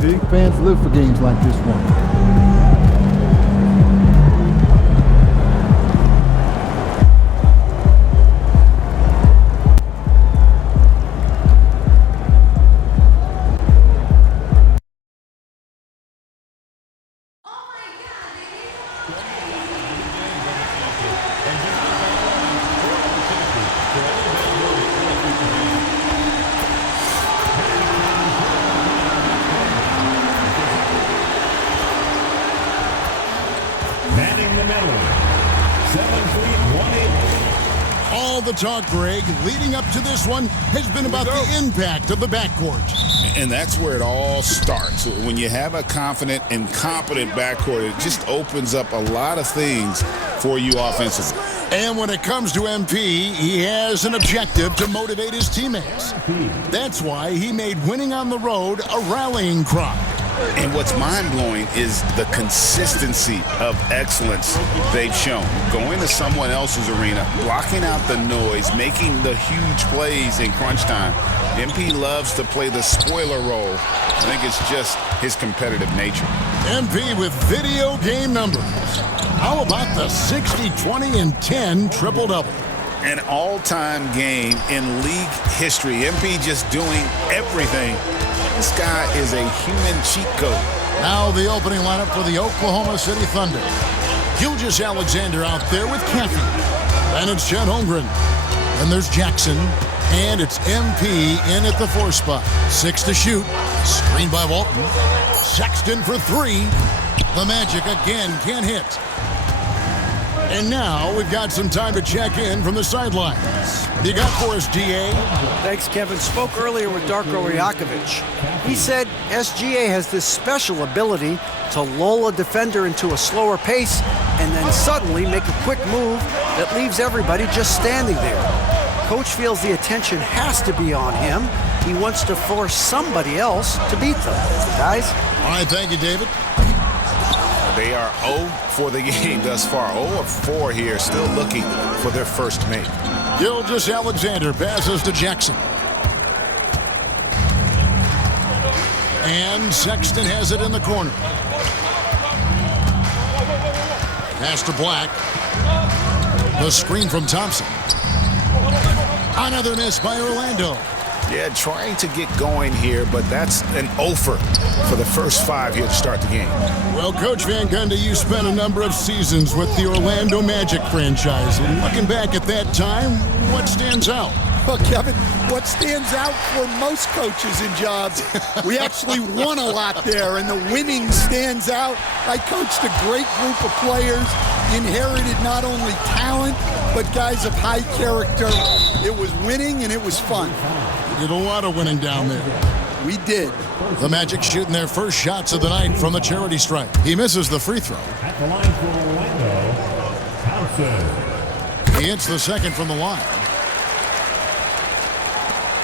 MP. Fans live for games like this one. All the talk, Greg, leading up to this one has been about the impact of the backcourt. And that's where it all starts. When you have a confident and competent backcourt, it just opens up a lot of things for you offensively. And when it comes to MP, he has an objective to motivate his teammates. That's why he made winning on the road a rallying cry. And what's mind-blowing is the consistency of excellence they've shown. Going to someone else's arena, blocking out the noise, making the huge plays in crunch time. MP loves to play the spoiler role. I think it's just his competitive nature. MP with video game numbers. How about the 60, 20, and 10 triple-double? An all-time game in league history. MP just doing everything. This guy is a human cheat code. Now the opening lineup for the Oklahoma City Thunder. Gilgeous-Alexander out there with Caffey. Then it's Chet Holmgren. Then there's Jackson. And it's MP in at the 4 spot. 6 to shoot. Screened by Walton. Sexton for 3. The Magic again can't hit. And now we've got some time to check in from the sidelines. You got for us, DA? Thanks, Kevin. Spoke earlier with Darko Rajakovic. He said SGA has this special ability to lull a defender into a slower pace and then suddenly make a quick move that leaves everybody just standing there. Coach feels the attention has to be on him. He wants to force somebody else to beat them. Guys? All right, thank you, David. They are 0 for the game thus far. 0 of 4 here, still looking for their first make. Gilgeous-Alexander passes to Jackson. And Sexton has it in the corner. Pass to Black. The screen from Thompson. Another miss by Orlando. Yeah, trying to get going here, but that's an offer for the first 5 here to start the game. Well, Coach Van Gundy, you spent a number of seasons with the Orlando Magic franchise. And looking back at that time, what stands out? Well, Kevin, what stands out for most coaches in jobs, we actually won a lot there, and the winning stands out. I coached a great group of players, inherited not only talent, but guys of high character. It was winning, and it was fun. You did a lot of winning down there. We did. The Magic shooting their first shots of the night from the charity stripe. He misses the free throw. At the line for Orlando, Thompson. He hits the second from the line.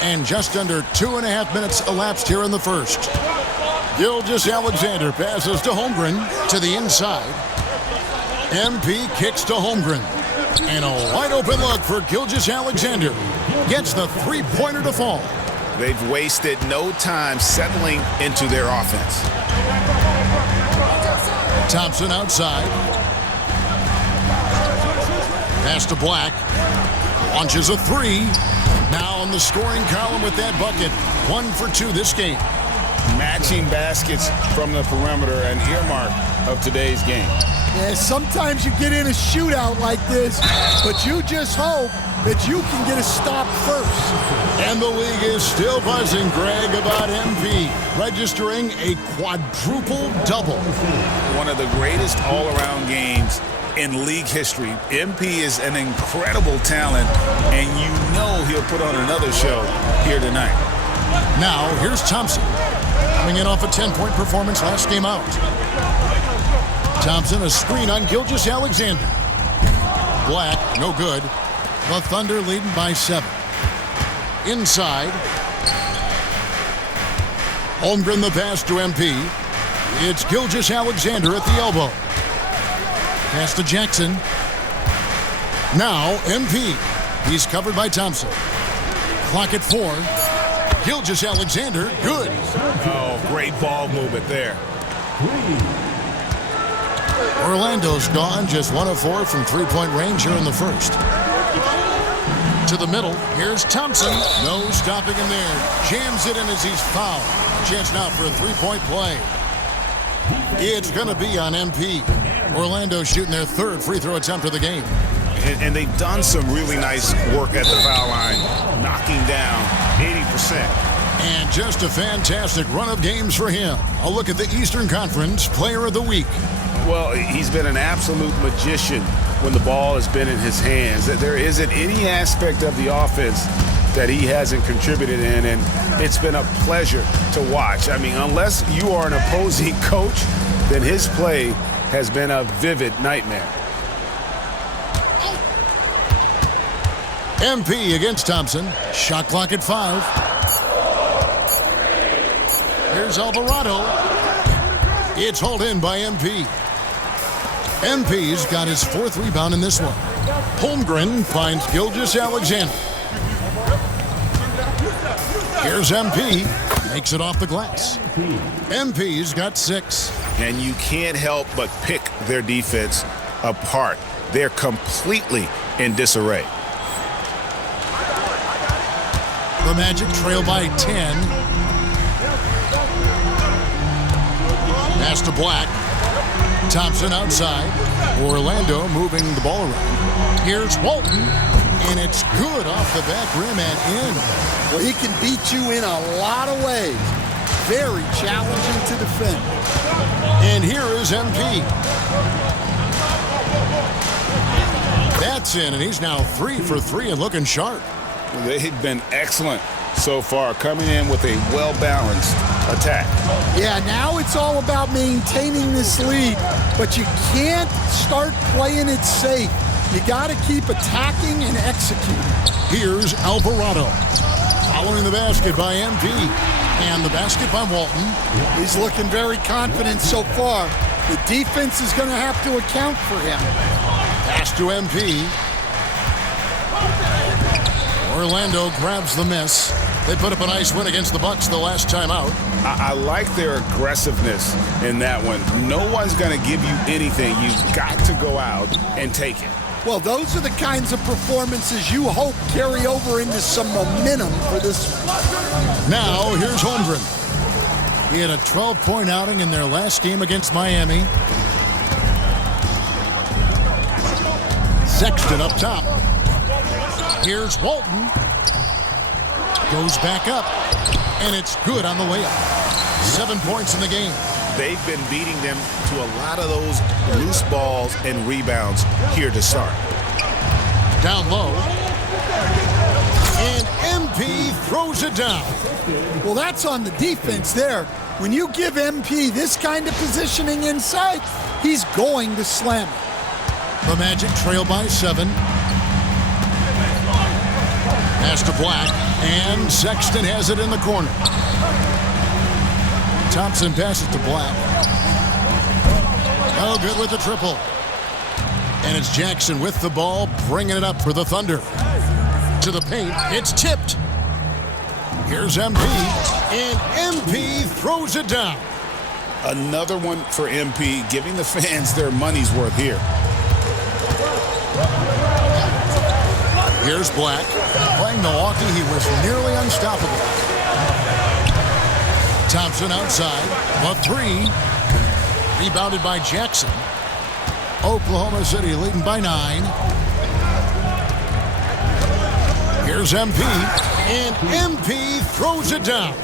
And just under 2.5 minutes elapsed here in the first. Gilgeous-Alexander passes to Holmgren to the inside. MP kicks to Holmgren. And a wide open look for Gilgeous-Alexander. Gets the three-pointer to fall. They've wasted no time settling into their offense. Thompson outside. Pass to Black. Launches a 3. Now on the scoring column with that bucket. 1 for 2 this game. Matching baskets from the perimeter, an earmark of today's game. Yeah, sometimes you get in a shootout like this, but you just hope that you can get a stop first. And the league is still buzzing, Greg, about MP, registering a quadruple double. One of the greatest all-around games in league history. MP is an incredible talent, and you know he'll put on another show here tonight. Now, here's Thompson, coming in off a 10-point performance last game out. Thompson, a screen on Gilgeous-Alexander. Black, no good. The Thunder leading by 7. Inside. Holmgren the pass to MP. It's Gilgeous-Alexander at the elbow. Pass to Jackson. Now MP. He's covered by Thompson. Clock at 4. Gilgeous-Alexander, good. Oh, great ball movement there. Orlando's gone just 1 of 4 from three-point range here in the first. To the middle, here's Thompson. No stopping him there. Jams it in as he's fouled. Chance now for a three-point play. It's going to be on MP. Orlando shooting their third free throw attempt of the game. And they've done some really nice work at the foul line, knocking down 80%. And just a fantastic run of games for him. A look at the Eastern Conference Player of the Week. Well, he's been an absolute magician when the ball has been in his hands. There isn't any aspect of the offense that he hasn't contributed in, and it's been a pleasure to watch. I mean, unless you are an opposing coach, then his play has been a vivid nightmare. MP against Thompson. Shot clock at 5. Here's Alvarado. It's hauled in by MP. MP's got his 4th rebound in this one. Holmgren finds Gilgeous-Alexander. Here's MP. Makes it off the glass. MP's got 6. And you can't help but pick their defense apart. They're completely in disarray. The Magic trail by 10. Pass to Black. Thompson outside. Orlando moving the ball around. Here's Walton. And it's good off the back rim and in. Well, he can beat you in a lot of ways. Very challenging to defend. And here is MP. That's in, and he's now 3 for 3 and looking sharp. They've been excellent so far, coming in with a well-balanced attack. Yeah, now it's all about maintaining this lead, but you can't start playing it safe. You got to keep attacking and executing. Here's Alvarado. Following the basket by MP. And the basket by Walton. He's looking very confident so far. The defense is going to have to account for him. Pass to MP. Orlando grabs the miss. They put up a nice win against the Bucks the last time out. I like their aggressiveness in that one. No one's going to give you anything. You've got to go out and take it. Well, those are the kinds of performances you hope carry over into some momentum for this. Now, here's Holmgren. He had a 12-point outing in their last game against Miami. Sexton up top. Here's Walton. Goes back up. And it's good on the way up. 7 points in the game. They've been beating them to a lot of those loose balls and rebounds here to start. Down low. And MP throws it down. Well, that's on the defense there. When you give MP this kind of positioning inside, he's going to slam it. The Magic trail by 7. Pass to Black. And Sexton has it in the corner. Thompson passes to Black. Oh, good with the triple. And it's Jackson with the ball, bringing it up for the Thunder. To the paint, it's tipped. Here's MP, and MP throws it down. Another one for MP, giving the fans their money's worth here. Here's Black. Playing Milwaukee, he was nearly unstoppable. Thompson outside, a 3. Rebounded by Jackson. Oklahoma City leading by 9. Here's MP, and MP throws it down.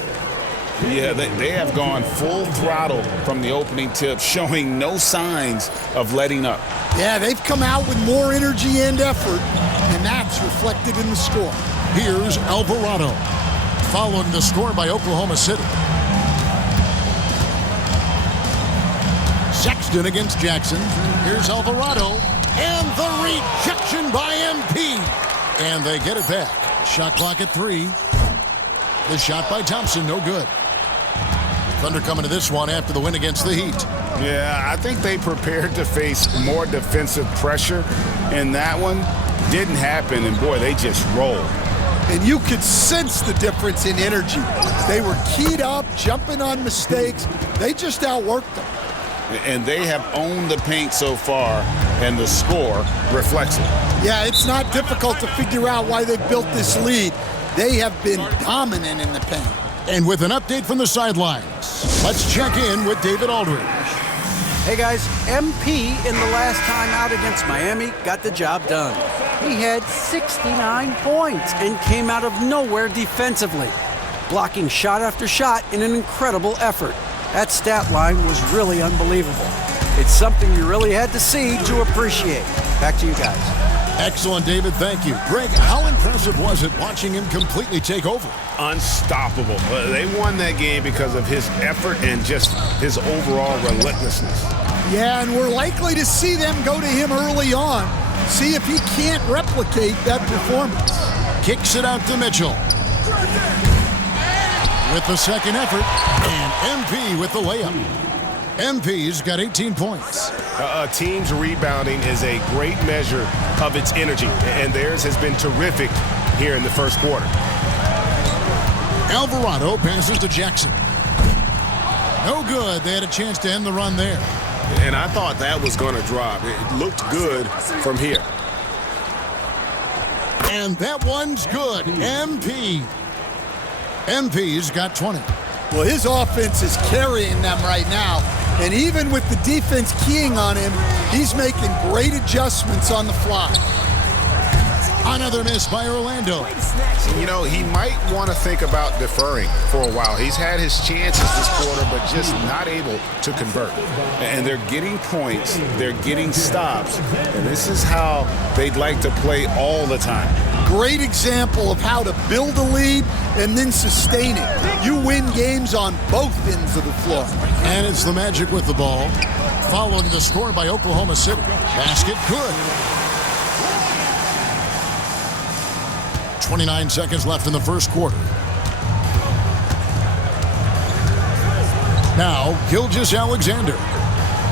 Yeah, they have gone full throttle from the opening tip, showing no signs of letting up. Yeah, they've come out with more energy and effort, and that's reflected in the score. Here's Alvarado, following the score by Oklahoma City. Sexton against Jackson. Here's Alvarado, and the rejection by MP. And they get it back. Shot clock at 3. The shot by Thompson, no good. Thunder coming to this one after the win against the Heat. Yeah, I think they prepared to face more defensive pressure, and that one didn't happen, and boy, they just rolled. and you could sense the difference in energy. They were keyed up, jumping on mistakes. They just outworked them. And they have owned the paint so far, and the score reflects it. Yeah, it's not difficult to figure out why they built this lead. They have been dominant in the paint. And with an update from the sidelines, let's check in with David Aldridge. Hey guys, MP in the last time out against Miami got the job done. He had 69 points and came out of nowhere defensively, blocking shot after shot in an incredible effort. That stat line was really unbelievable. It's something you really had to see to appreciate. Back to you guys. Excellent, David. Thank you. Greg, how impressive was it watching him completely take over? Unstoppable. They won that game because of his effort and just his overall relentlessness. Yeah, and we're likely to see them go to him early on, see if he can't replicate that performance. Kicks it out to Mitchell. With the second effort, and MP with the layup. MP's got 18 points. A team's rebounding is a great measure of its energy, and theirs has been terrific here in the first quarter. Alvarado passes to Jackson. No good. They had a chance to end the run there. And I thought that was going to drop. It looked good from here. And that one's good. MP's got 20. Well, his offense is carrying them right now. And even with the defense keying on him, he's making great adjustments on the fly. Another miss by Orlando. You know, he might want to think about deferring for a while. He's had his chances this quarter, but just not able to convert. And they're getting points, they're getting stops, and this is how they'd like to play all the time. Great example of how to build a lead and then sustain it. You win games on both ends of the floor. And it's the Magic with the ball, following the score by Oklahoma City. Basket good. 29 seconds left in the first quarter. Now, Gilgeous-Alexander,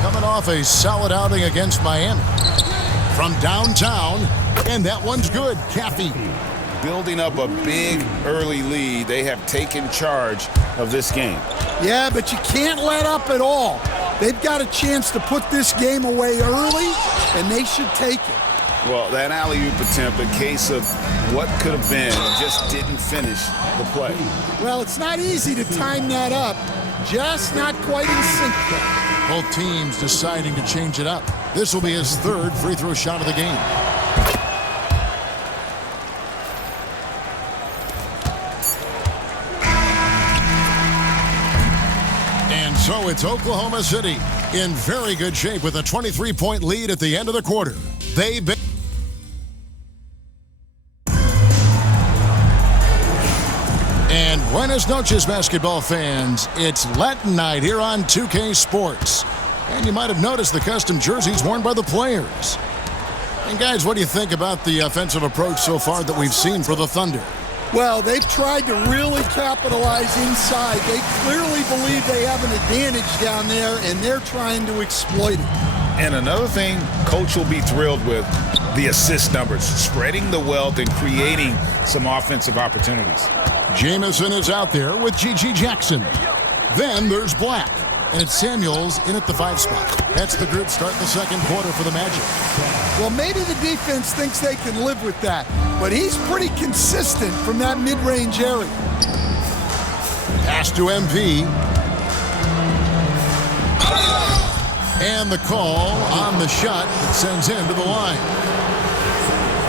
coming off a solid outing against Miami. From downtown, and that one's good. Caffey. Building up a big early lead, they have taken charge of this game. Yeah, but you can't let up at all. They've got a chance to put this game away early, and they should take it. Well, that alley-oop attempt, a case of what could have been, just didn't finish the play. Well, it's not easy to time that up. Just not quite in sync there. Both teams deciding to change it up. This will be his third free throw shot of the game. And so it's Oklahoma City in very good shape with a 23-point lead at the end of the quarter. They've been... And buenas noches, basketball fans. It's Latin night here on 2K Sports. And you might have noticed the custom jerseys worn by the players. And guys, what do you think about the offensive approach so far that we've seen for the Thunder? Well, they've tried to really capitalize inside. They clearly believe they have an advantage down there, and they're trying to exploit it. And another thing Coach will be thrilled with, the assist numbers, spreading the wealth and creating some offensive opportunities. Jamison is out there with G.G. Jackson. Then there's Black, and it's Samuels in at the 5 spot. That's the group starting the second quarter for the Magic. Well, maybe the defense thinks they can live with that, but he's pretty consistent from that mid-range area. Pass to MP. And the call on the shot that sends him to the line.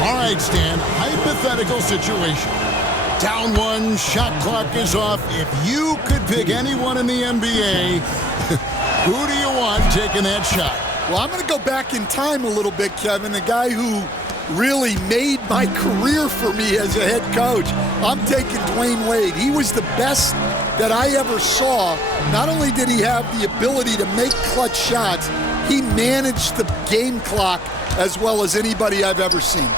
All right, Stan, hypothetical situation. Down one, shot clock is off. If you could pick anyone in the NBA, who do you want taking that shot? Well, I'm going to go back in time a little bit, Kevin. The guy who really made my career for me as a head coach. I'm taking Dwayne Wade. He was the best that I ever saw. Not only did he have the ability to make clutch shots, he managed the game clock as well as anybody I've ever seen.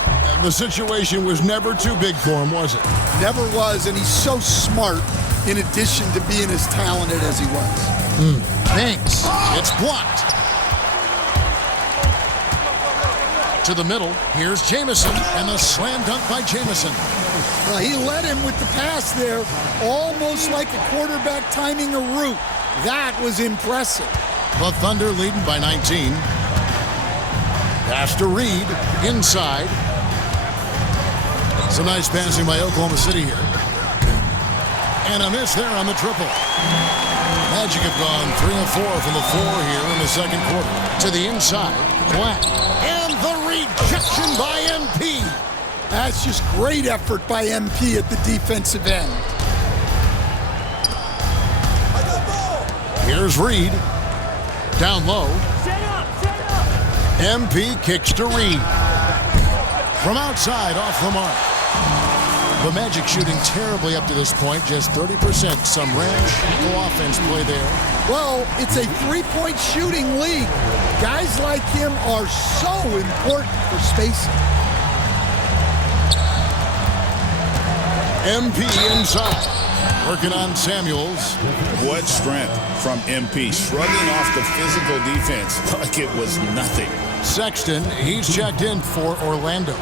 The situation was never too big for him, was it? Never was, and he's so smart in addition to being as talented as he was. Thanks. It's blocked. To the middle. Here's Jamison, and the slam dunk by Jamison. Well, he led him with the pass there, almost like a quarterback timing a route. That was impressive. The Thunder leading by 19. Pass to Reed, inside. Some nice passing by Oklahoma City here. And a miss there on the triple. Magic have gone 3 of 4 from the floor here in the second quarter. To the inside, Black. And the rejection by MP. That's just great effort by MP at the defensive end. Here's Reed. Down low. MP kicks to Reed. From outside, off the mark. The Magic shooting terribly up to this point, just 30%. Some ramshackle offense play there. Well, it's a three-point shooting league. Guys like him are so important for spacing. MP inside. Working on Samuels. What strength from MP, shrugging off the physical defense like it was nothing. Sexton, he's checked in for Orlando.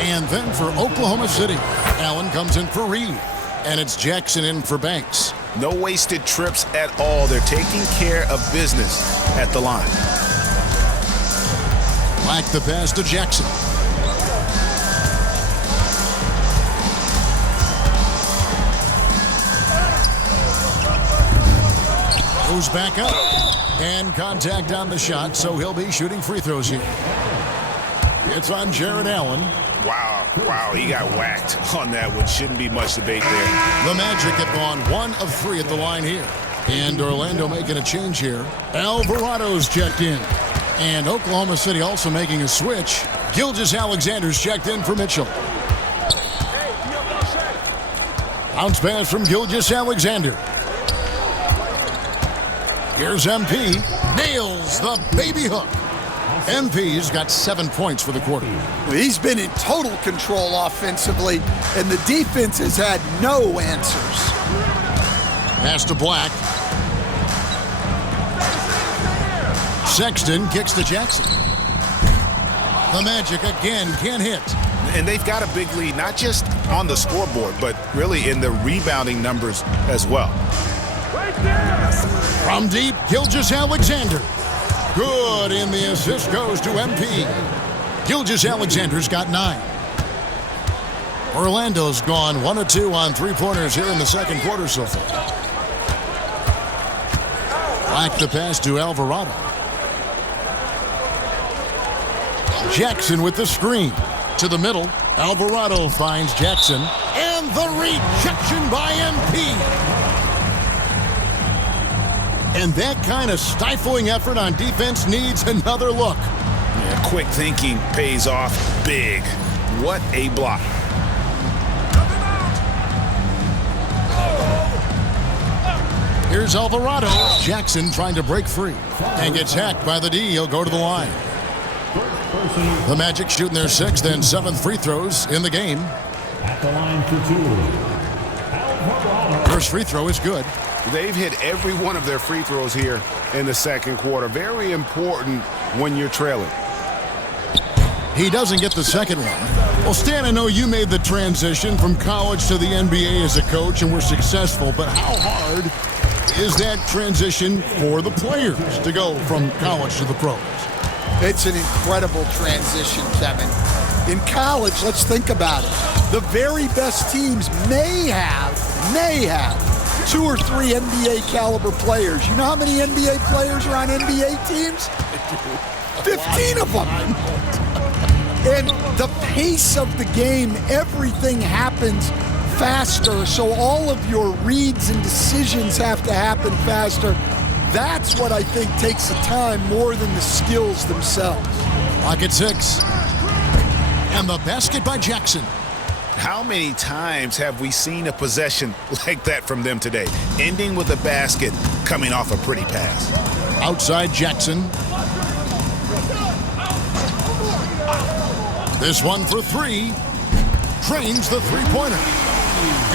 And then for Oklahoma City, Allen comes in for Reed. And it's Jackson in for Banks. No wasted trips at all. They're taking care of business at the line. Black the pass to Jackson. Goes back up. And contact on the shot, so he'll be shooting free throws here. It's on Jared Allen. Wow, he got whacked on that one. Shouldn't be much debate there. The Magic have gone 1 of 3 at the line here. And Orlando making a change here. Alvarado's checked in. And Oklahoma City also making a switch. Gilgeous-Alexander's checked in for Mitchell. Bounce pass from Gilgeous-Alexander. Here's MP. Nails the baby hook. MP's got 7 points for the quarter. Well, he's been in total control offensively, and the defense has had no answers. Pass to Black. Sexton kicks to Jackson. The Magic again can't hit. And they've got a big lead, not just on the scoreboard, but really in the rebounding numbers as well. From deep, Gilgeous-Alexander. Good, and the assist goes to MP. Gilgeous-Alexander's got 9. Orlando's gone 1 of 2 on three-pointers here in the second quarter so far. Black the pass to Alvarado. Jackson with the screen. To the middle, Alvarado finds Jackson. And the rejection by MP. And that kind of stifling effort on defense needs another look. Yeah, quick thinking pays off big. What a block. Here's Alvarado. Jackson trying to break free. And gets hacked by the D. He'll go to the line. The Magic shooting their 6th and 7th free throws in the game. At the line for 2. First free throw is good. They've hit every one of their free throws here in the second quarter. Very important when you're trailing. He doesn't get the second one. Well, Stan, I know you made the transition from college to the NBA as a coach and were successful, but how hard is that transition for the players to go from college to the pros? It's an incredible transition, Kevin. In college, let's think about it. The very best teams may have 2 or 3 NBA caliber players. You know how many NBA players are on NBA teams? 15 of them. And the pace of the game, everything happens faster. So all of your reads and decisions have to happen faster. That's what I think takes the time more than the skills themselves. Clock at 6. And the basket by Jackson. How many times have we seen a possession like that from them today? Ending with a basket, coming off a pretty pass. Outside Jackson. This one for 3. Drains the three-pointer.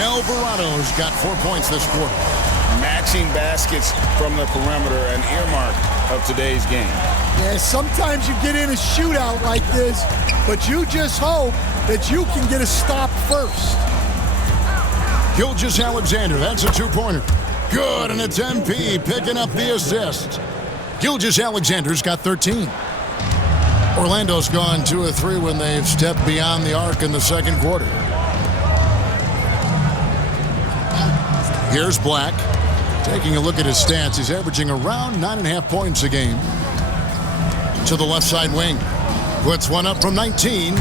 Alvarado's got 4 points this quarter. Matching baskets from the perimeter, an earmark of today's game. Yeah, sometimes you get in a shootout like this, but you just hope that you can get a stop first. Gilgeous-Alexander, that's a two-pointer. Good, and it's MP picking up the assist. Gilgeous-Alexander's got 13. Orlando's gone 2 of 3 when they've stepped beyond the arc in the second quarter. Here's Black. Taking a look at his stats, he's averaging around 9.5 points a game. To the left side wing. Puts one up from 19.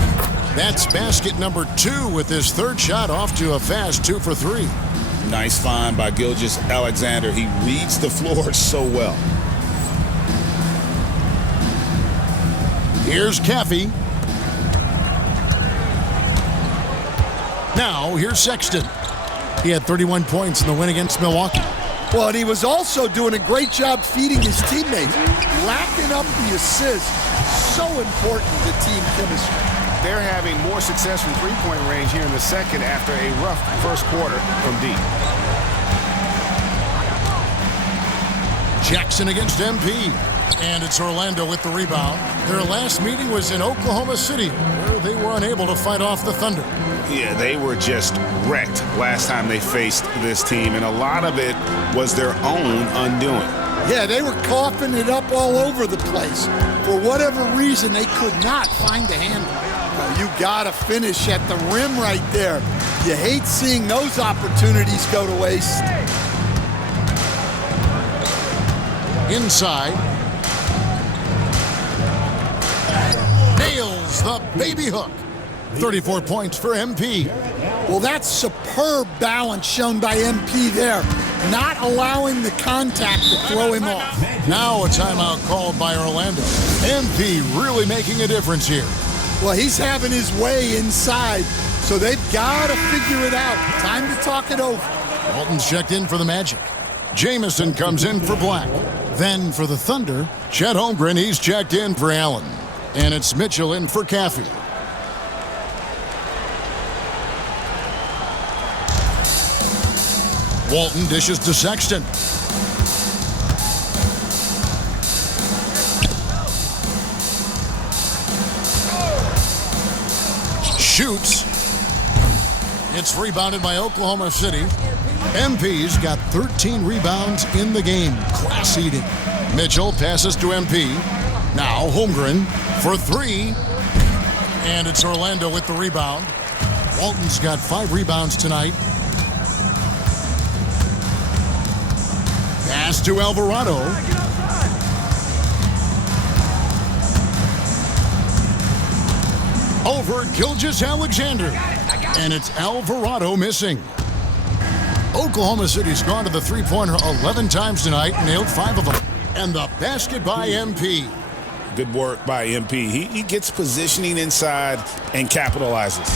That's basket number 2 with his third shot off to a fast 2 for 3. Nice find by Gilgeous-Alexander. He reads the floor so well. Here's Caffey. Now, here's Sexton. He had 31 points in the win against Milwaukee. Well, and he was also doing a great job feeding his teammates, racking up the assists. So important to team chemistry. They're having more success from three-point range here in the second after a rough first quarter from deep. Jackson against MP. And it's Orlando with the rebound. Their last meeting was in Oklahoma City, where they were unable to fight off the Thunder. Yeah, they were just wrecked last time they faced this team, and a lot of it was their own undoing. Yeah, they were coughing it up all over the place. For whatever reason, they could not find a handle. Well, you got to finish at the rim right there. You hate seeing those opportunities go to waste. Inside. Nails the baby hook. 34 points for MP. Well, that's superb balance shown by MP there. Not allowing the contact to throw him off. Now a timeout called by Orlando. MP really making a difference here. Well, he's having his way inside, so they've got to figure it out. Time to talk it over. Walton's checked in for the Magic. Jamison comes in for Black. Then for the Thunder, Chet Holmgren, he's checked in for Allen. And it's Mitchell in for Caffey. Walton dishes to Sexton. Shoots. It's rebounded by Oklahoma City. MP's got 13 rebounds in the game. Class eating. Mitchell passes to MP. Now Holmgren for 3. And it's Orlando with the rebound. Walton's got 5 rebounds tonight. Pass to Alvarado. Over Gilgeous-Alexander. And it's Alvarado missing. Oklahoma City's gone to the three-pointer 11 times tonight, nailed 5 of them. And the basket by MP. Good work by MP. He gets positioning inside and capitalizes.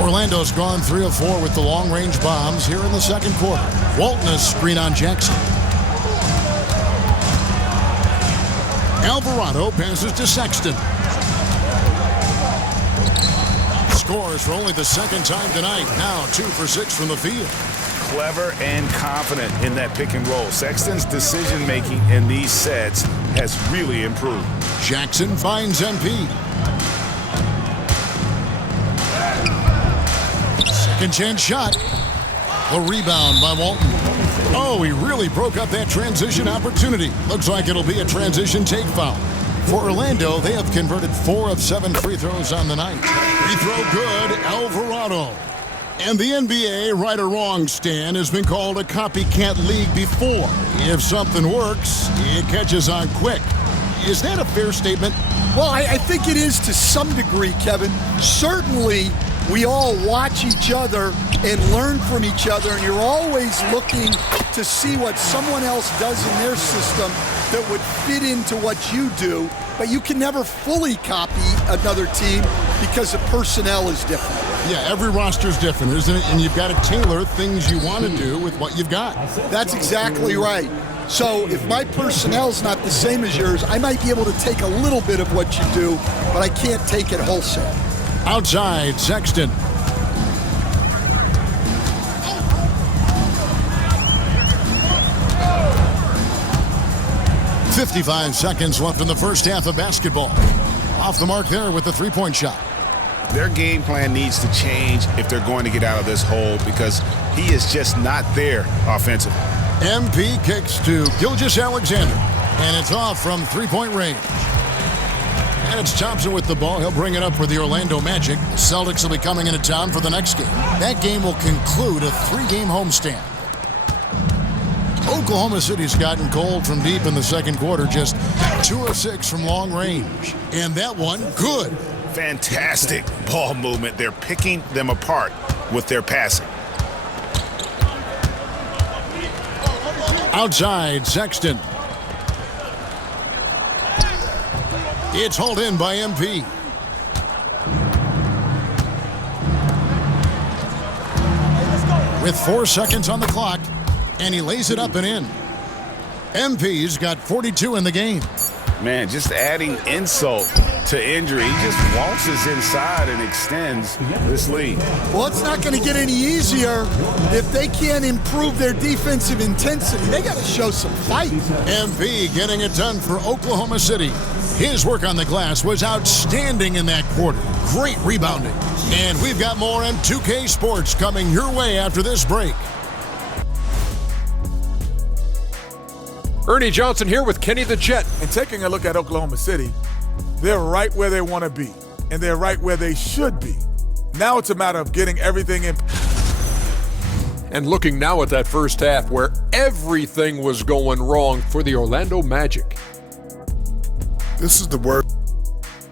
Orlando's gone 3 of 4 with the long-range bombs here in the second quarter. Walton has screen on Jackson. Alvarado passes to Sexton. Scores for only the second time tonight. Now 2 for 6 from the field. Clever and confident in that pick and roll. Sexton's decision-making in these sets has really improved. Jackson finds MP. Second chance shot. A rebound by Walton. Oh, he really broke up that transition opportunity. Looks like it'll be a transition take foul. For Orlando, they have converted 4 of 7 free throws on the night. Free throw good, Alvarado. And the NBA, right or wrong, Stan, has been called a copycat league before. If something works, it catches on quick. Is that a fair statement? Well, I think it is to some degree, Kevin. Certainly, we all watch each other and learn from each other, and you're always looking to see what someone else does in their system that would fit into what you do, but you can never fully copy another team because the personnel is different. Yeah, every roster's different, isn't it? And you've got to tailor things you want to do with what you've got. That's exactly right. So if my personnel's not the same as yours, I might be able to take a little bit of what you do, but I can't take it wholesale. Outside, Sexton. 55 seconds left in the first half of basketball. Off the mark there with the three-point shot. Their game plan needs to change if they're going to get out of this hole because he is just not there offensively. MP kicks to Gilgeous-Alexander, and it's off from three-point range. And it's Thompson with the ball. He'll bring it up for the Orlando Magic. The Celtics will be coming into town for the next game. That game will conclude a three-game homestand. Oklahoma City's gotten cold from deep in the second quarter, just 2 of 6 from long range. And that one, good. Fantastic ball movement. They're picking them apart with their passing. Outside, Sexton. It's hauled in by MP. With 4 seconds on the clock, and he lays it up and in. MP's got 42 in the game. Man, just adding insult to injury. He just waltzes inside and extends this lead. Well, it's not going to get any easier if they can't improve their defensive intensity. They got to show some fight. MP getting it done for Oklahoma City. His work on the glass was outstanding in that quarter. Great rebounding. And we've got more M2K Sports coming your way after this break. Ernie Johnson here with Kenny the Jet. And taking a look at Oklahoma City, they're right where they want to be, and they're right where they should be. Now it's a matter of getting everything in. And looking now at that first half where everything was going wrong for the Orlando Magic. This is the word.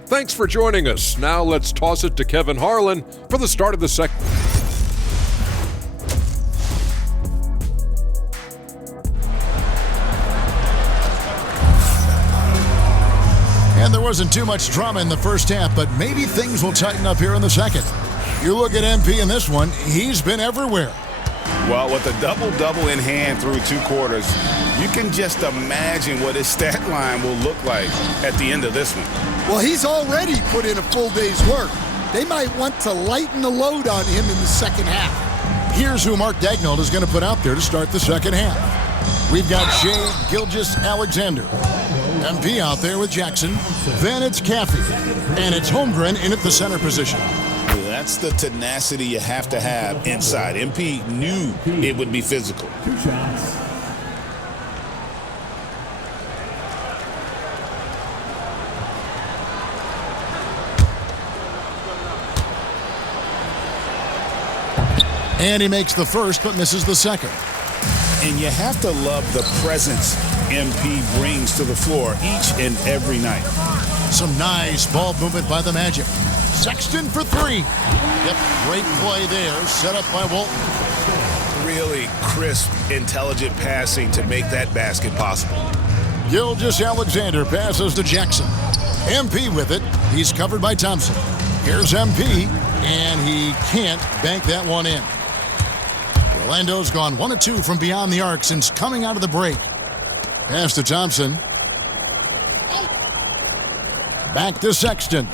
Thanks for joining us. Now let's toss it to Kevin Harlan for the start of the second. And there wasn't too much drama in the first half, but maybe things will tighten up here in the second. You look at MP in this one, he's been everywhere. Well, with a double-double in hand through 2 quarters, you can just imagine what his stat line will look like at the end of this one. Well, he's already put in a full day's work. They might want to lighten the load on him in the second half. Here's who Mark Daigneault is going to put out there to start the second half. We've got Shea Gilgeous-Alexander. MP out there with Jackson. Then it's Caffey. And it's Holmgren in at the center position. That's the tenacity you have to have inside. MP knew it would be physical. 2 shots. And he makes the first but misses the second. And you have to love the presence MP brings to the floor each and every night. Some nice ball movement by the Magic. Sexton for 3. Yep, great play there, set up by Walton. Really crisp, intelligent passing to make that basket possible. Gilgeous-Alexander passes to Jackson. MP with it. He's covered by Thompson. Here's MP, and he can't bank that one in. Orlando's gone 1 of 2 from beyond the arc since coming out of the break. Pass to Thompson. Back to Sexton.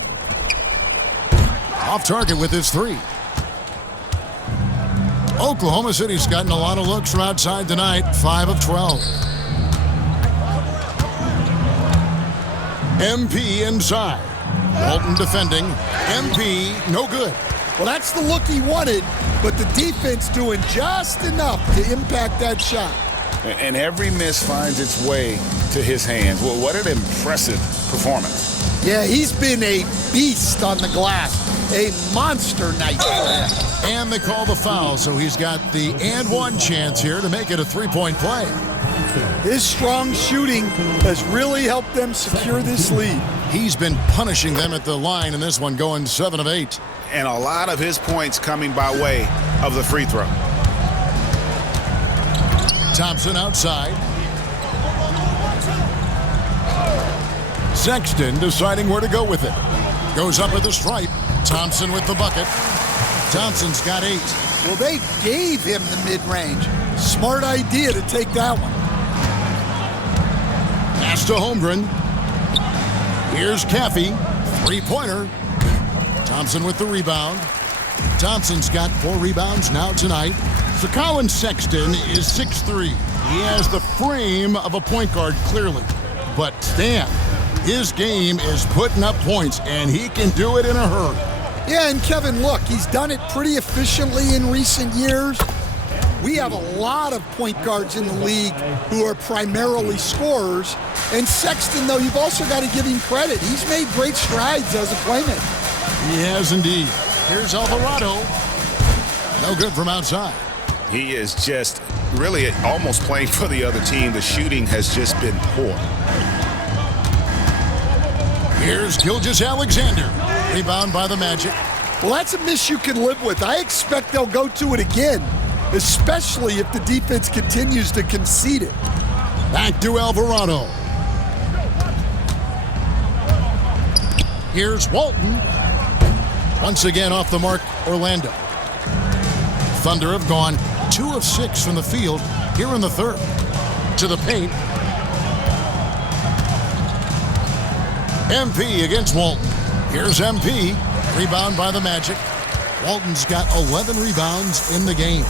Off target with his 3. Oklahoma City's gotten a lot of looks from outside tonight, 5 of 12. MP inside. Walton defending. MP no good. Well, that's the look he wanted, but the defense doing just enough to impact that shot. And every miss finds its way to his hands. Well, what an impressive performance. Yeah, he's been a beast on the glass. A monster night for him. And they call the foul, so he's got the and one chance here to make it a 3-point play. His strong shooting has really helped them secure this lead. He's been punishing them at the line in this one, going 7 of 8. And a lot of his points coming by way of the free throw. Thompson outside. Sexton deciding where to go with it. Goes up at the stripe. Thompson with the bucket. Thompson's got 8. Well, they gave him the mid-range. Smart idea to take that one. Pass to Holmgren. Here's Caffey. 3-pointer. Thompson with the rebound. Thompson's got 4 rebounds now tonight. So Colin Sexton is 6'3". He has the frame of a point guard, clearly. but Stan, his game is putting up points, and he can do it in a hurry. Yeah, and Kevin, look, he's done it pretty efficiently in recent years. We have a lot of point guards in the league who are primarily scorers. And Sexton, though, you've also got to give him credit. He's made great strides as a playmaker. He has indeed. Here's Alvarado. No good from outside. He is just really almost playing for the other team. The shooting has just been poor. Here's Gilgeous-Alexander. Rebound by the Magic. Well, that's a miss you can live with. I expect they'll go to it again, especially if the defense continues to concede it. Back to Alvarado. Here's Walton. Once again off the mark, Orlando. Thunder have gone 2 of 6 from the field here in the third. To the paint. MP against Walton. Here's MP. Rebound by the Magic. Walton's got 11 rebounds in the game.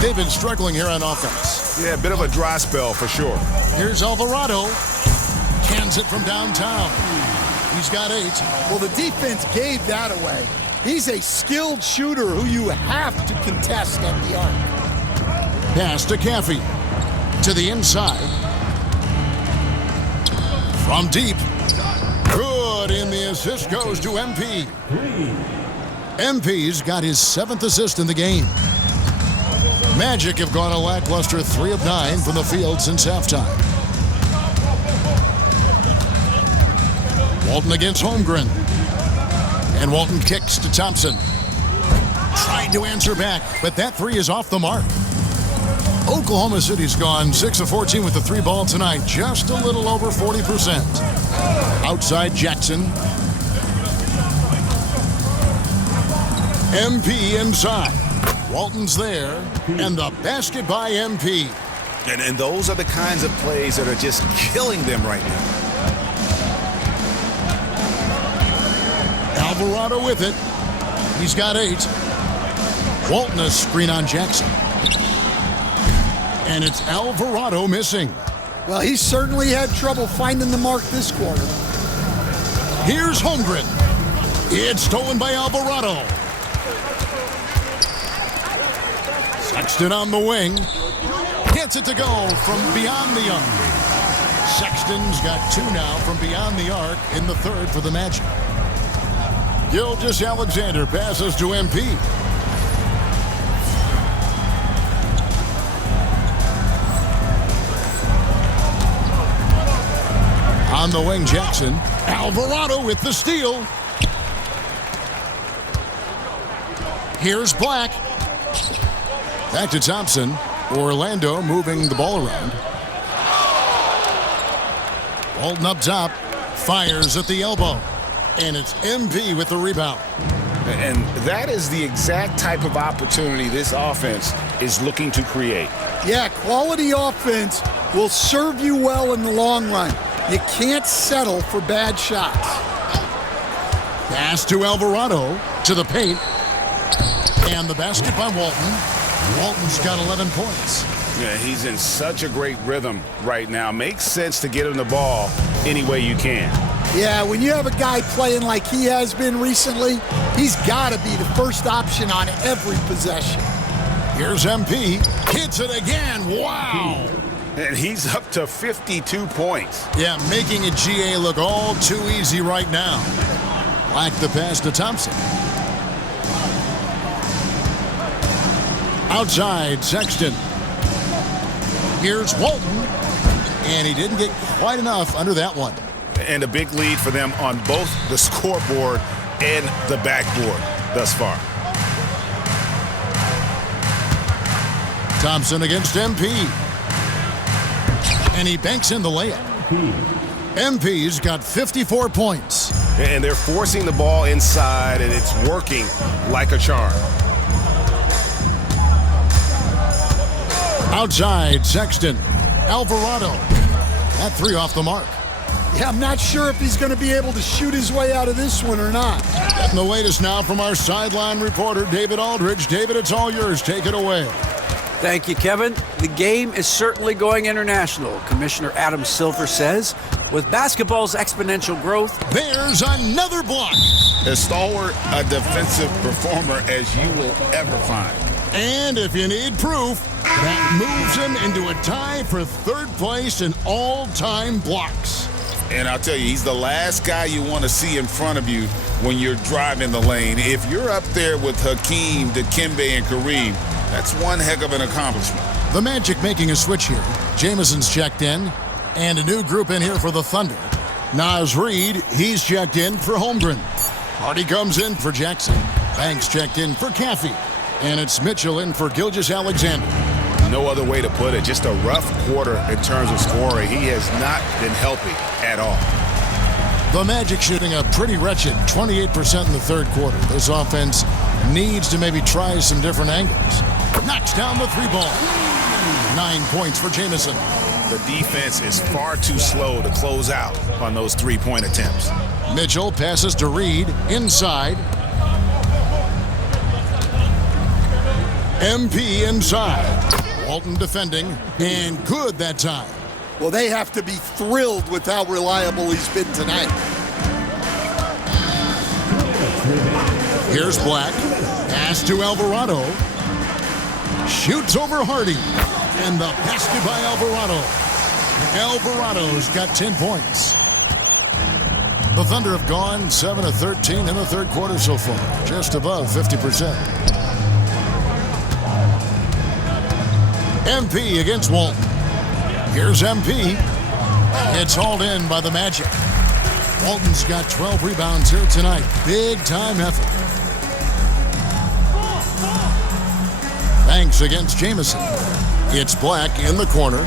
They've been struggling here on offense. Yeah, a bit of a dry spell for sure. Here's Alvarado. Cans it from downtown. He's got 8. Well, the defense gave that away. He's a skilled shooter who you have to contest at the arc. Pass to Caffey. To the inside. From deep. Good, and the assist goes to MP. MP's got his 7th assist in the game. Magic have gone a lackluster 3 of 9 from the field since halftime. Walton against Holmgren. And Walton kicks to Thompson. Trying to answer back, but that 3 is off the mark. Oklahoma City's gone 6 of 14 with the 3 ball tonight, just a little over 40%. Outside Jackson. MP inside. Walton's there, and the basket by MP. And those are the kinds of plays that are just killing them right now. Alvarado with it. He's got 8. Walton a screen on Jackson. And it's Alvarado missing. Well, he certainly had trouble finding the mark this quarter. Here's Holmgren. It's stolen by Alvarado. Sexton on the wing. Gets it to go from beyond the arc. Sexton's got 2 now from beyond the arc in the third for the Magic. Gilgeous-Alexander passes to MP. On the wing, Jackson. Alvarado with the steal. Here's Black. Back to Thompson. Orlando moving the ball around. Walton up top. Fires at the elbow. And it's MP with the rebound. And that is the exact type of opportunity this offense is looking to create. Yeah, quality offense will serve you well in the long run. You can't settle for bad shots. Pass to Alvarado, to the paint. And the basket by Walton. Walton's got 11 points. Yeah, he's in such a great rhythm right now. Makes sense to get him the ball any way you can. Yeah, when you have a guy playing like he has been recently, he's got to be the first option on every possession. Here's MP. Hits it again. Wow. And he's up to 52 points. Yeah, making a GA look all too easy right now. Like the pass to Thompson. Outside, Sexton. Here's Walton. And he didn't get quite enough under that one. And a big lead for them on both the scoreboard and the backboard thus far. Thompson against MP. And he banks in the layup. MP's got 54 points. And they're forcing the ball inside, and it's working like a charm. Outside, Sexton. Alvarado. That 3 off the mark. Yeah, I'm not sure if he's going to be able to shoot his way out of this one or not. Getting the latest now from our sideline reporter, David Aldridge. David, it's all yours. Take it away. Thank you, Kevin. The game is certainly going international, Commissioner Adam Silver says. With basketball's exponential growth, there's another block. As stalwart a defensive performer as you will ever find. And if you need proof, that moves him into a tie for third place in all-time blocks. And I'll tell you, he's the last guy you want to see in front of you when you're driving the lane. If you're up there with Hakeem, Dikembe, and Kareem, that's one heck of an accomplishment. The Magic making a switch here. Jamison's checked in, and a new group in here for the Thunder. Naz Reid, he's checked in for Holmgren. Hardy comes in for Jackson. Banks checked in for Caffey. And it's Mitchell in for Gilgeous-Alexander. No other way to put it. Just a rough quarter in terms of scoring. He has not been helping at all. The Magic shooting a pretty wretched 28% in the third quarter. This offense needs to maybe try some different angles. Knocks down the three ball. 9 points for Jamison. The defense is far too slow to close out on those three-point attempts. Mitchell passes to Reid inside. MP inside. Walton defending, and good that time. Well, they have to be thrilled with how reliable he's been tonight. Here's Black. Pass to Alvarado. Shoots over Hardy. And the basket by Alvarado. Alvarado's got 10 points. The Thunder have gone 7 of 13 in the third quarter so far. Just above 50%. MP against Walton. Here's MP. It's hauled in by the Magic. Walton's got 12 rebounds here tonight. Big time effort. Banks against Jamison. It's Black in the corner.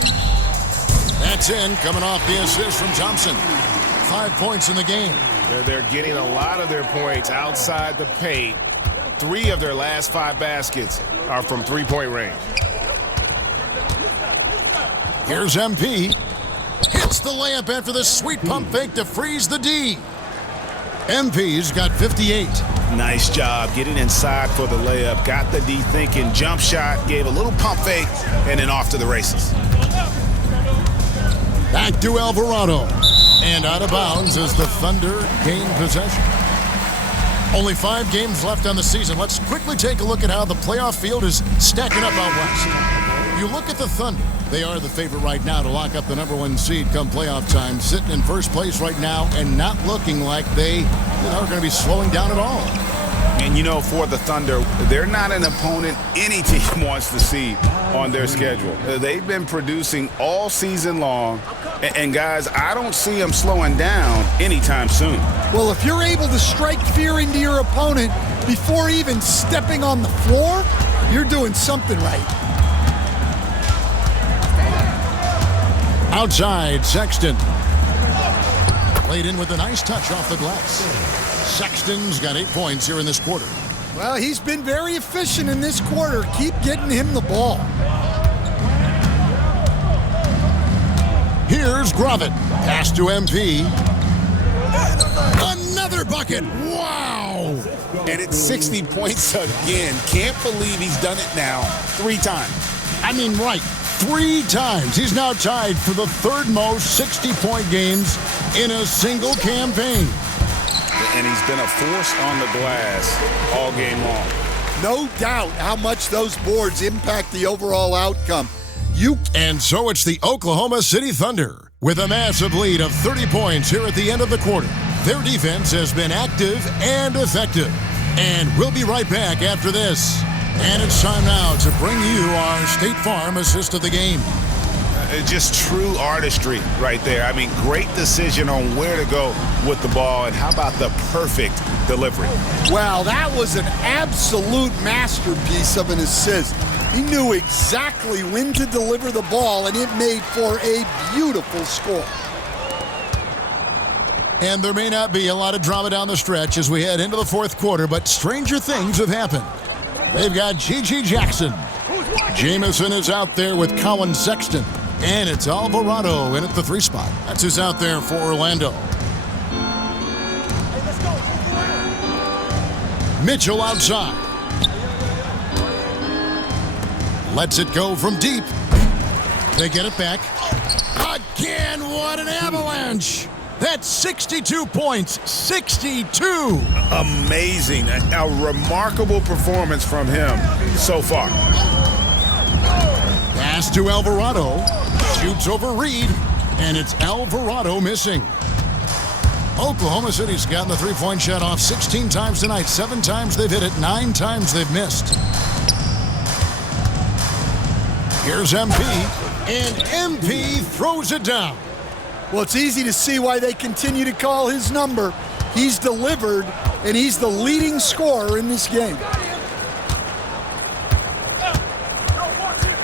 That's in, coming off the assist from Thompson. 5 points in the game. They're getting a lot of their points outside the paint. 3 of their last 5 baskets are from three-point range. Here's MP. Hits the layup after the sweet pump fake to freeze the D. MP's got 58. Nice job getting inside for the layup. Got the D thinking. Jump shot. Gave a little pump fake. And then off to the races. Back to Alvarado. And out of bounds as the Thunder gain possession. Only 5 games left on the season. Let's quickly take a look at how the playoff field is stacking up out west. You look at the Thunder. They are the favorite right now to lock up the #1 seed come playoff time. Sitting in first place right now and not looking like they are going to be slowing down at all. And, for the Thunder, they're not an opponent any team wants to see on their schedule. They've been producing all season long. And, guys, I don't see them slowing down anytime soon. Well, if you're able to strike fear into your opponent before even stepping on the floor, you're doing something right. Outside, Sexton. Played in with a nice touch off the glass. Sexton's got 8 points here in this quarter. Well, he's been very efficient in this quarter. Keep getting him the ball. Here's Gravett. Pass to MP. Another bucket. Wow. And it's 60 points again. Can't believe he's done it now 3 times. I mean, right. 3 times. He's now tied for the third most 60-point games in a single campaign. And he's been a force on the glass all game long. No doubt how much those boards impact the overall outcome. And so it's the Oklahoma City Thunder with a massive lead of 30 points here at the end of the quarter. Their defense has been active and effective. And we'll be right back after this. And it's time now to bring you our State Farm assist of the game. Just true artistry right there. I mean, great decision on where to go with the ball. And how about the perfect delivery? Wow, that was an absolute masterpiece of an assist. He knew exactly when to deliver the ball, and it made for a beautiful score. And there may not be a lot of drama down the stretch as we head into the fourth quarter, but stranger things have happened. They've got Gigi Jackson. Jamison is out there with Colin Sexton. And it's Alvarado in at the 3 spot. That's who's out there for Orlando. Mitchell outside. Lets it go from deep. They get it back. Again, what an avalanche. That's 62 points. 62. Amazing. A remarkable performance from him so far. Pass to Alvarado. Shoots over Reed. And it's Alvarado missing. Oklahoma City's gotten the three-point shot off 16 times tonight. 7 times they've hit it. 9 times they've missed. Here's MP. And MP throws it down. Well, it's easy to see why they continue to call his number. He's delivered, and he's the leading scorer in this game.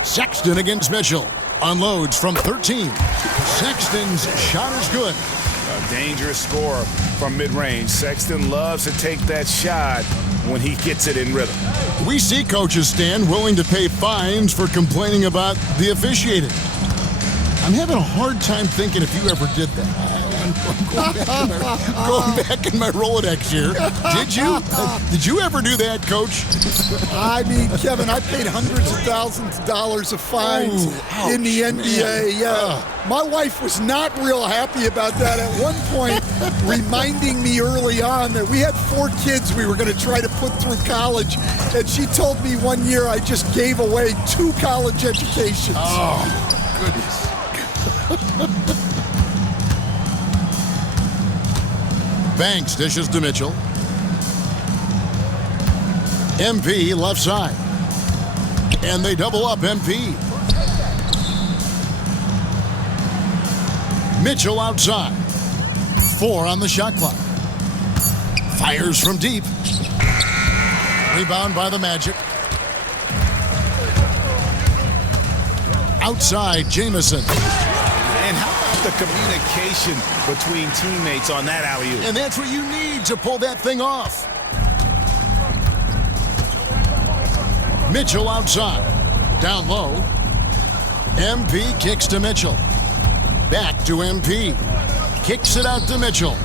Sexton against Mitchell. Unloads from 13. Sexton's shot is good. A dangerous scorer from mid-range. Sexton loves to take that shot when he gets it in rhythm. We see coaches stand willing to pay fines for complaining about the officiating. I'm having a hard time thinking if you ever did that. I'm going back in my Rolodex here. Did you? Did you ever do that, Coach? I mean, Kevin, I paid hundreds of thousands of dollars of fines in the NBA. Yeah. My wife was not real happy about that at one point, reminding me early on that we had 4 kids we were going to try to put through college. And she told me one year I just gave away 2 college educations. Oh, goodness. Banks dishes to Mitchell. MP left side. And they double up MP. Mitchell outside. 4 on the shot clock. Fires from deep. Rebound by the Magic. Outside, Jamison. And how about the communication between teammates on that alley-oop? And that's what you need to pull that thing off. Mitchell outside. Down low. MP kicks to Mitchell. Back to MP. Kicks it out to Mitchell.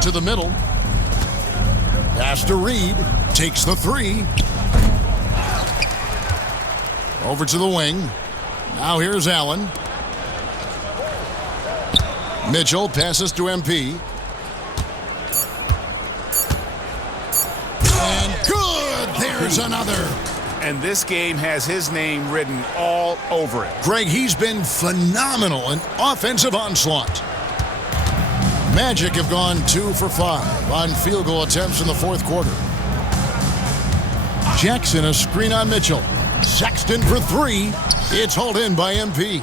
To the middle. Pass to Reed. Takes the 3. Over to the wing. Now here's Allen. Mitchell passes to MP. And good! There's another. And this game has his name written all over it. Greg, he's been phenomenal in offensive onslaught. Magic have gone 2 for 5 on field goal attempts in the 4th quarter. Jackson a screen on Mitchell. Sexton for 3. It's hauled in by MP.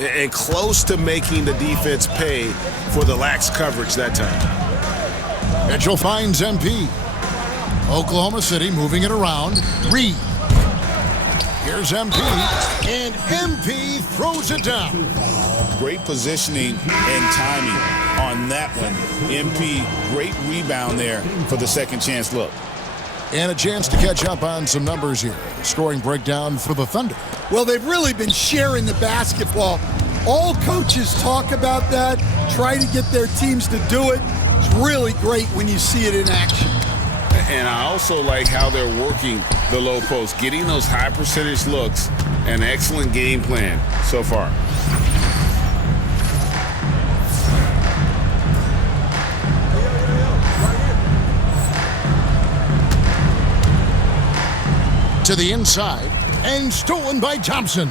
And close to making the defense pay for the lax coverage that time. Mitchell finds MP. Oklahoma City moving it around. Reed. Here's MP. And MP throws it down. Great positioning and timing on that one. MP, great rebound there for the second chance look. And a chance to catch up on some numbers here. Scoring breakdown for the Thunder. Well, they've really been sharing the basketball. All coaches talk about that, try to get their teams to do it. It's really great when you see it in action. And I also like how they're working the low post, getting those high percentage looks. An excellent game plan so far. To the inside, and stolen by Thompson.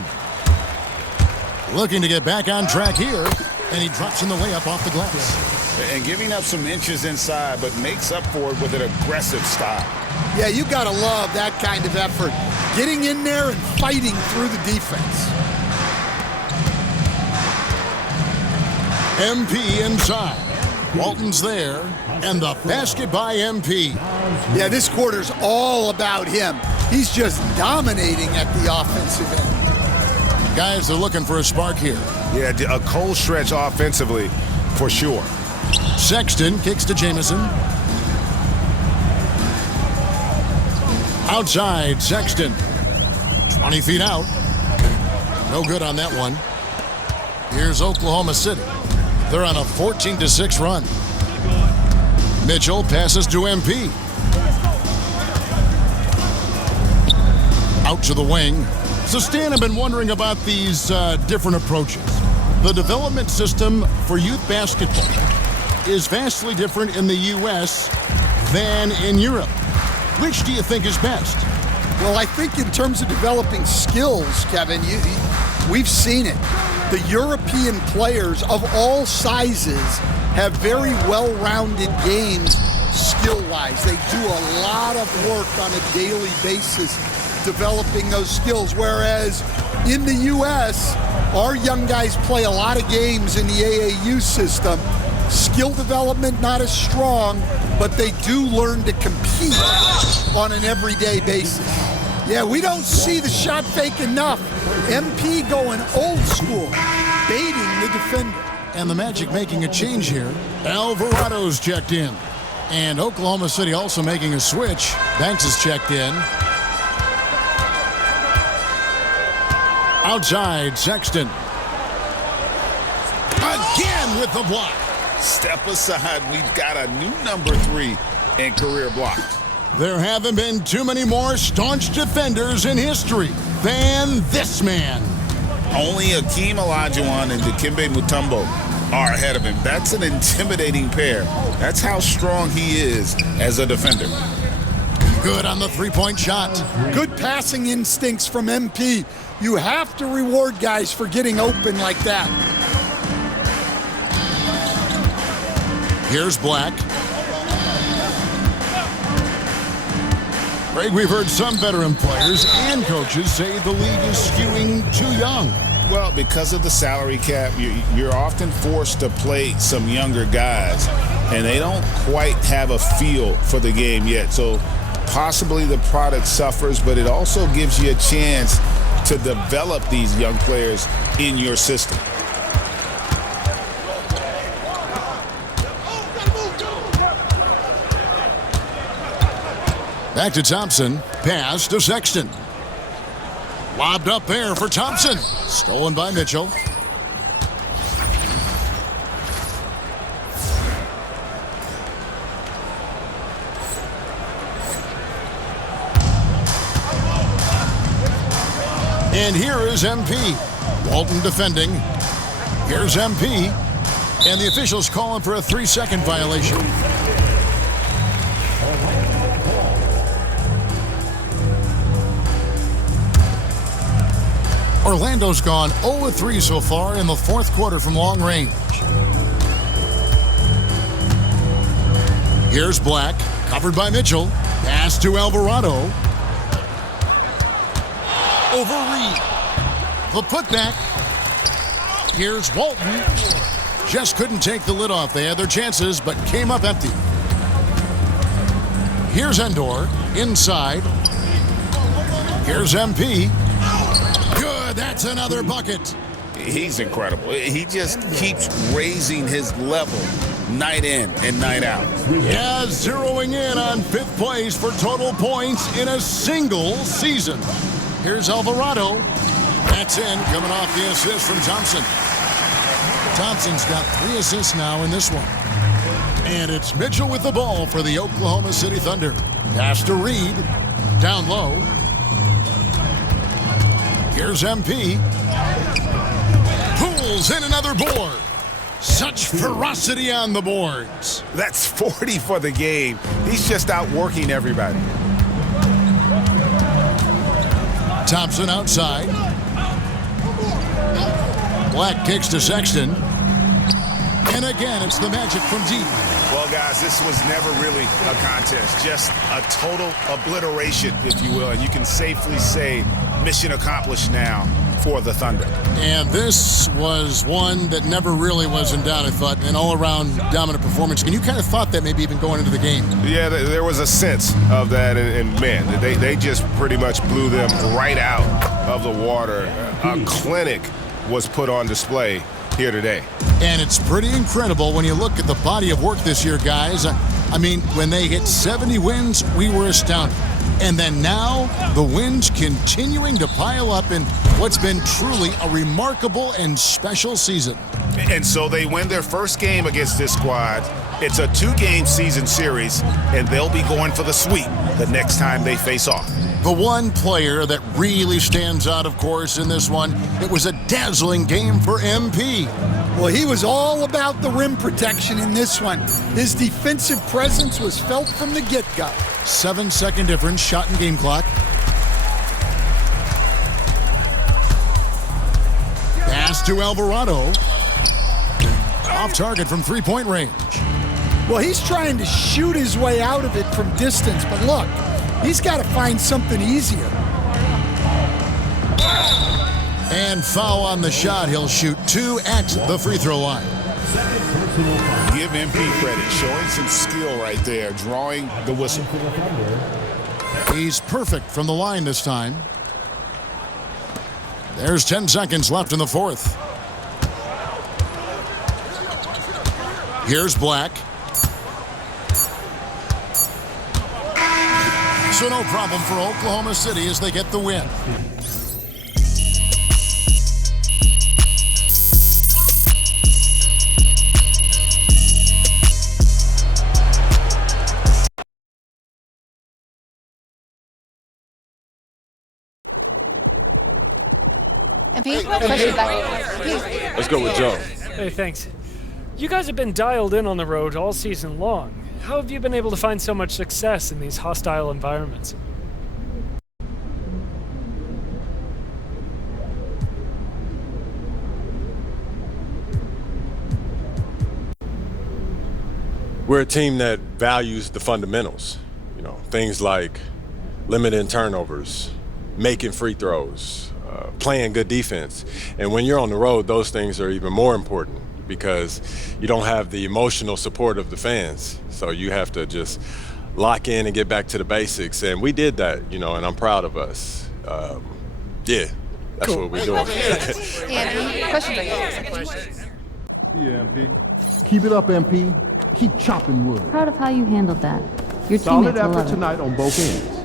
Looking to get back on track here, and he drops in the layup off the glass. And giving up some inches inside, but makes up for it with an aggressive style. Yeah, you gotta love that kind of effort. Getting in there and fighting through the defense. MP inside. Walton's there, and the basket by MP. Yeah, this quarter's all about him. He's just dominating at the offensive end. Guys are looking for a spark here. Yeah, a cold stretch offensively, for sure. Sexton kicks to Jamison. Outside, Sexton. 20 feet out. No good on that one. Here's Oklahoma City. They're on a 14-6 run. Mitchell passes to MP. Out to the wing. So, Stan, I've been wondering about these different approaches. The development system for youth basketball is vastly different in the U.S. than in Europe. Which do you think is best? Well, I think in terms of developing skills, Kevin, we've seen it. The European players of all sizes have very well-rounded games skill-wise. They do a lot of work on a daily basis developing those skills, whereas in the U.S., our young guys play a lot of games in the AAU system. Skill development not as strong, but they do learn to compete on an everyday basis. Yeah, we don't see the shot fake enough. MP going old school, baiting the defender. And the Magic making a change here. Alvarado's checked in. And Oklahoma City also making a switch. Banks is checked in. Outside, Sexton. Again with the block. Step aside. We've got a new number 3 in career blocks. There haven't been too many more staunch defenders in history than this man. Only Akeem Olajuwon and Dikembe Mutombo are ahead of him. That's an intimidating pair. That's how strong he is as a defender. Good on the three-point shot. Good passing instincts from MP. You have to reward guys for getting open like that. Here's Black. Greg, we've heard some veteran players and coaches say the league is skewing too young. Well, because of the salary cap, you're often forced to play some younger guys, and they don't quite have a feel for the game yet. So possibly the product suffers, but it also gives you a chance to develop these young players in your system. Back to Thompson. Pass to Sexton. Lobbed up there for Thompson. Stolen by Mitchell. And here is MP. Walton defending. Here's MP. And the officials calling for a 3-second violation. Orlando's gone 0-3 so far in the fourth quarter from long range. Here's Black, covered by Mitchell. Pass to Alvarado. Over Reed. The putback. Here's Walton. Just couldn't take the lid off. They had their chances, but came up empty. Here's Endor, inside. Here's MP. Good, that's another bucket. He's incredible. He just keeps raising his level night in and night out. Yeah, zeroing in on 5th place for total points in a single season. Here's Alvarado. That's in, coming off the assist from Thompson. Thompson's got 3 assists now in this one. And it's Mitchell with the ball for the Oklahoma City Thunder. Pass to Reed. Down low. Here's MP. Pulls in another board. Such ferocity on the boards. That's 40 for the game. He's just outworking everybody. Thompson outside. Black kicks to Sexton. And again, it's the Magic from deep. Well, guys, this was never really a contest. Just a total obliteration, if you will. And you can safely say mission accomplished now for the Thunder. And this was one that never really was in doubt, I thought, an all-around dominant performance. And you kind of thought that maybe even going into the game. Yeah, there was a sense of that, and man, they just pretty much blew them right out of the water. A clinic was put on display here today. And it's pretty incredible when you look at the body of work this year, guys. I mean, when they hit 70 wins, we were astounded. And then now, the wins continuing to pile up in what's been truly a remarkable and special season. And so they win their first game against this squad. It's a 2-game season series, and they'll be going for the sweep the next time they face off. The one player that really stands out, of course, in this one, it was a dazzling game for MP. Well, he was all about the rim protection in this one. His defensive presence was felt from the get-go. 7-second difference, shot and game clock. Pass to Alvarado. Off target from three-point range. Well, he's trying to shoot his way out of it from distance, but look, he's got to find something easier. And foul on the shot. He'll shoot 2 at the free throw line. Give MP credit, showing some skill right there, drawing the whistle. He's perfect from the line this time. There's 10 seconds left in the fourth. Here's Black. So no problem for Oklahoma City as they get the win. Let's go with Joe. Hey, thanks. You guys have been dialed in on the road all season long. How have you been able to find so much success in these hostile environments? We're a team that values the fundamentals. You know, things like limiting turnovers, making free throws, playing good defense. And when you're on the road, those things are even more important because you don't have the emotional support of the fans. So you have to just lock in and get back to the basics. And we did that, you know, and I'm proud of us. Yeah, that's what we're doing. MP, question for you. Yeah, MP. Keep it up, MP. Keep chopping wood. Proud of how you handled that. Your Solid teammates will effort love it. tonight on both ends.